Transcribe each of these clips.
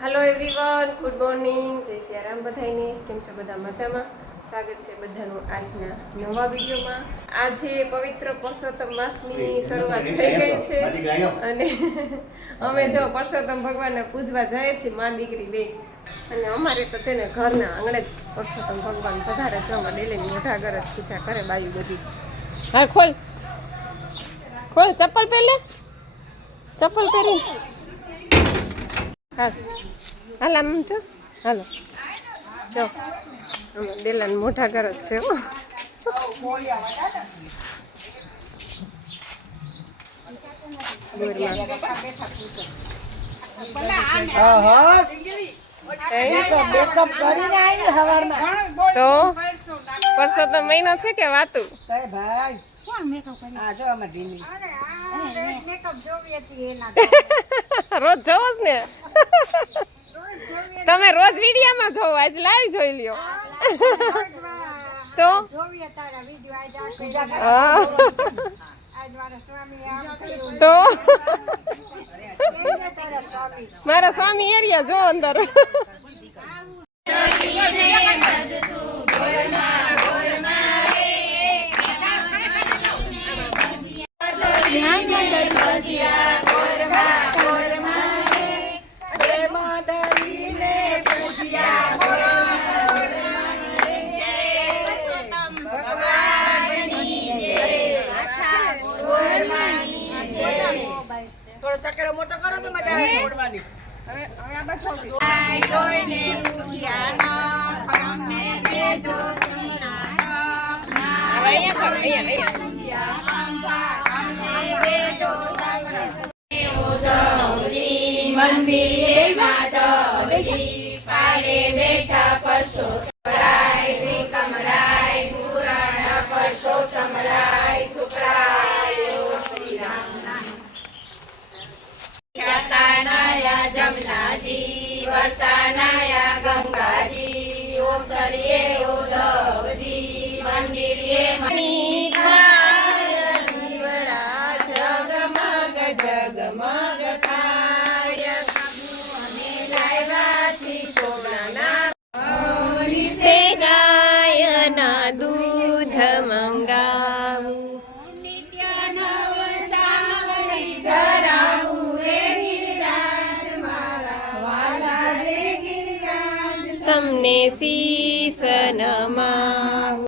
Hello everyone, good morning, જય સિયારામ બધાને. કેમ છો બધા? મજામાં? સ્વાગત છે બધાનું આજના નવા વિડીયોમાં. આજે પવિત્ર પુરુષોત્તમ માસની શરૂઆત થઈ ગઈ છે અને અમે જો પુરુષોત્તમ ભગવાનને પૂજવા જાય છીએ, મા દીકરી બે. અને અમારે તો છે ને ઘરના આંગણે જ પુરુષોત્તમ ભગવાન પધારે છે. અમે ડેલી મોઢા ઘર જ પૂજા કરે બાયું બધી. હા, ખોલ ખોલ, ચપ્પલ પહેલે, ચપ્પલ પહેરી. હાલ હાલ આમ જો, હાલો જો, અમે ડેલાને મોઢા ઘર જ છે. હો તો પુરુષોત્તમ મહિનો છે કે વાતું રોજ જોવો ને તમે? રોજ વિડીયામાં જોવો, આજ લાઈવ જોઈ લ્યો તો. તો મારા સ્વામી એરિયા જો અંદર. થોડો ચકેડો મોટો કરો તો મજા આવે છોડવાની. હવે આ બસ આઈ જોઈને પૂજ્યાનો તમને દેજો શ્રીનાથ. હવે અહીંયા અમને દેજો સગર મંદિરે માધવજી પાડે બેઠા પરસોત્તમરાય ત્રિકમરાય પુરાણ પરસોત્તમરાય શુક્રાય શ્રીરામ. ખ્યાતાનાયા જમનાજી વર્તાનાયા ગંગાજી ઓસરીએ ઉદ્ધવજી મંદિરે દીવડા જગમગ જગમગ થાય. અને લાવ્યાથી સોનાના રીતે ગાયના દૂધ મંગાવું. તમને શીશ નમાવું.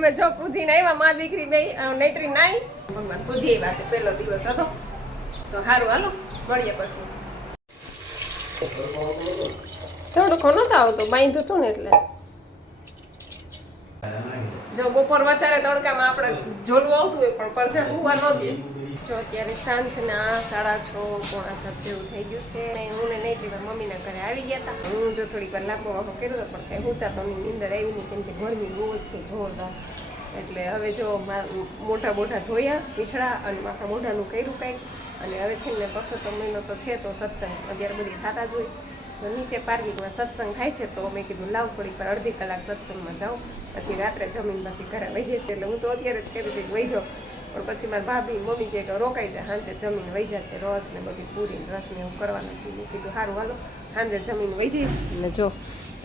અમે જો પૂજીને આવ્યા મા દીકરી બે, નૈત્રી નાઈ ભગવાન પૂજી આવ્યા છે. પહેલો દિવસ હતો તો સારું, હાલો મળીએ પછી. થોડુંક નહોતું આવતું, બાંધ્યું હતું ને એટલે. જો બપોર વચારે તડકામાં આપણે જોલું આવતું હોય પણ પરજા હુવા ન દે. જો અત્યારે સાંજના 6:30 જેવું થઈ ગયું છે. હું ને નૈત્રી મમ્મીના ઘરે આવી ગયા હતા. હું જો થોડીક વાર લાંબો વાળો કર્યો હતો પણ કંઈ હુતા તો નીંદર આવી નહીં, કેમ કે ગરમી બહુ જ છે જોરદાર. એટલે હવે જો મોઢા બોઢા ધોયા પીછડા અને માથા મોઢાનું કર્યું કંઈક. અને હવે છે ને પુરુષોત્તમ મહિનો તો છે તો સત્સંગ અત્યારે બધી થતા જ હોય. તો નીચે પાર્કિંગમાં સત્સંગ થાય છે તો મેં કીધું લાવ થોડીક વાર અડધી કલાક સત્સંગમાં જાઉં, પછી રાત્રે જમીન પછી ઘરે વહી જઈશ. એટલે હું તો અત્યારે જ કહેતી હતી વહી જાઉં, પણ પછી મારા ભાભી મમ્મી કહે કે રોકાઈ જાય, સાંજે જમીન વહી જશે. રસ ને બધી પૂરી રસ ને એવું કરવાનું મેં કીધું સારું હાલો સાંજે જમીન વહી જઈશ. એટલે જો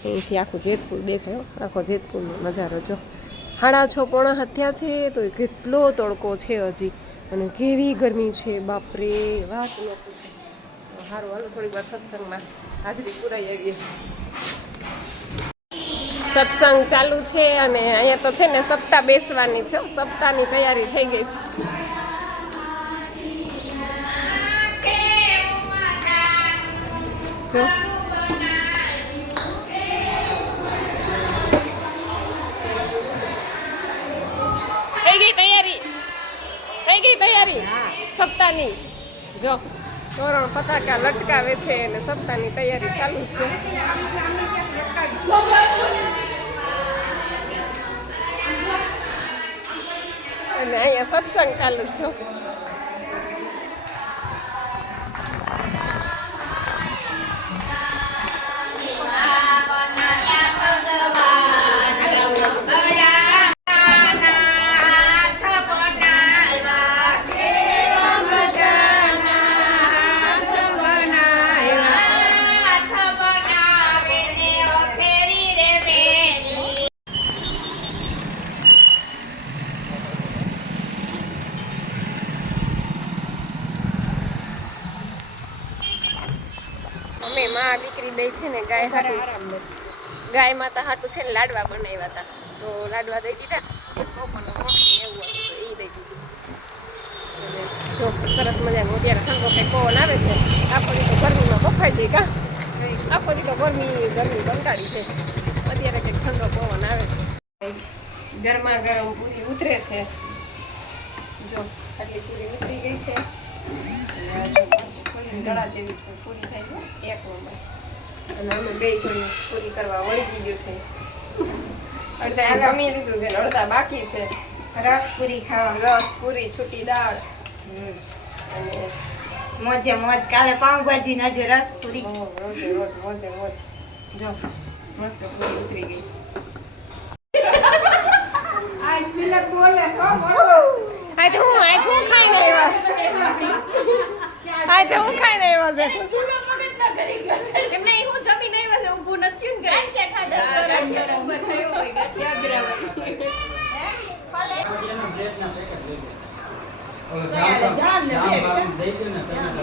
અહીંથી આખું જેતપુર દેખાયો, આખો જેતપુરનો નજારો જો. 6:30 થયા છે તો કેટલો તડકો છે હજી, અને કેવી ગરમી છે બાપરે, વાત ન પૂછે. સારું હાલો થોડીક વાર સત્સંગમાં હાજરી પુરાઈ આવીએ. સત્સંગ ચાલુ છે અને અહીંયા તો છે ને સપ્તાહ બેસવાની છે, સપ્તાહની તૈયારી થઈ ગઈ છે. જો થઈ ગઈ તૈયારી સપ્તાહની જો તોરણ પતાકા લટકાવે છે અને સપ્તાહની તૈયારી ચાલુ છે અને અહીંયા સત્સંગ ચાલુ છે અમે માં દીકરી બે છે ને ગાય માતા હાટું છે ને લાડવા બનાવ્યા હતા તો લાડવા દઈ દીધા એવું હતું તો એ દઈ દીધું જો સરસ મજાનો અત્યારે ઠંડો કંઈ પવન આવે છે આપણને તો ગરમીમાં બફાઈ જાય કા આપણને તો ગરમી બંધાડી છે અત્યારે કંઈક ઠંડો પવન આવે છે ગરમા ગરમ પૂરી ઉતરે છે જો આટલી પૂરી ઉતરી ગઈ છે ગળા જેવી પૂરી થઈ ગઈ એક નંબર અને અમે બે જણી પૂરી કરવા વળી ગયું છે અડધા જમી લીધું છે અડધા બાકી છે રસ પૂરી ખાવા રસ પૂરી છૂટી દાળ અને મોજે મોજ કાલે પાઉંભાજી ને આજે રસ પૂરી રોજે રોજ મોજે મોજ જો મસ્ત પૂરી ઉતરી ગઈ આજ મિલક બોલે છો આજ હું ખાઈને આવ્યા આજે હું ખાઈને આવ્યો છે એમ નહીં હું જમીને આવ્યા છે ઊભું નથી ને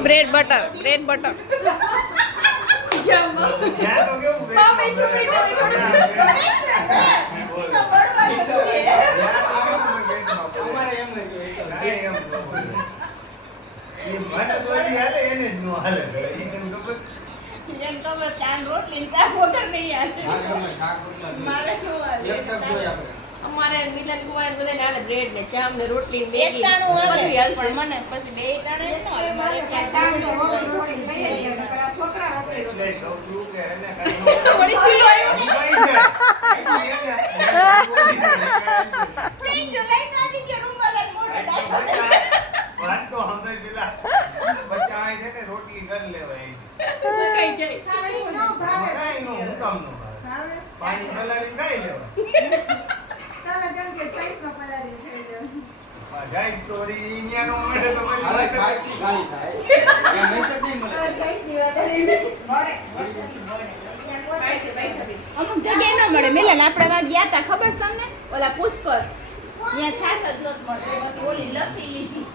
બ્રેડ બટર અમારે મિલન કુમાર બધાને હાલે બ્રેડ ને જામ ને રોટલી ને મેગી બધું હાલ પણ મને પછી બે ટાણે ન હાલે મારે ટાણ ને રોટલી થોડી લઈ આવી અને પેલા છોકરા રોટલી વળી ચૂલો આવ્યો પ્લીઝ જો લઈ આવી કે રૂમ માં લઈ મોટો વાત તો હમે પેલા બચ્ચા આય છે ને રોટલી કરી લેવાય કઈ જાય ખાલી નો ભાવે કાઈ નો હુકમ નો ભાવે પાણી મલાવી ખાઈ લેવા તમે જેમ કે સાઈઝ માં પલાળી ખાઈ જાવ ગાઈસ સ્ટોરી ઇન્ડિયાનો મળે તો પછી હવે ખાઈ ખાલી થાય એ મેસેજ નહીં મળે સાઈઝ ની વાત મોડે અમુક જગ્યાએ ન મળે મિલન આપણે વા ગયા તા ખબર છે તમને ઓલા પુષ્કર ત્યાં છાસ જ નત મળે પછી ઓલી લસ્સી લીધી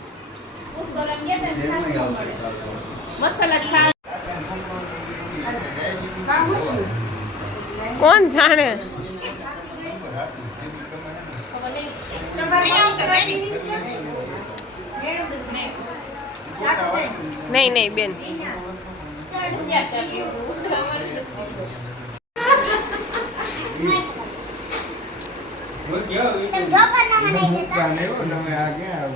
પુષ્કર એમ ગયા તા છાસ ન મળે મસાલા છાસ કોણ જાણે નહીં બેન બોલ ગયો તમે આ ક્યાં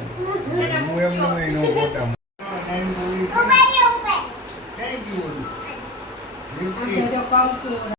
હું એમ નહીં નો ફોટા થેન્ક યુ જો કામ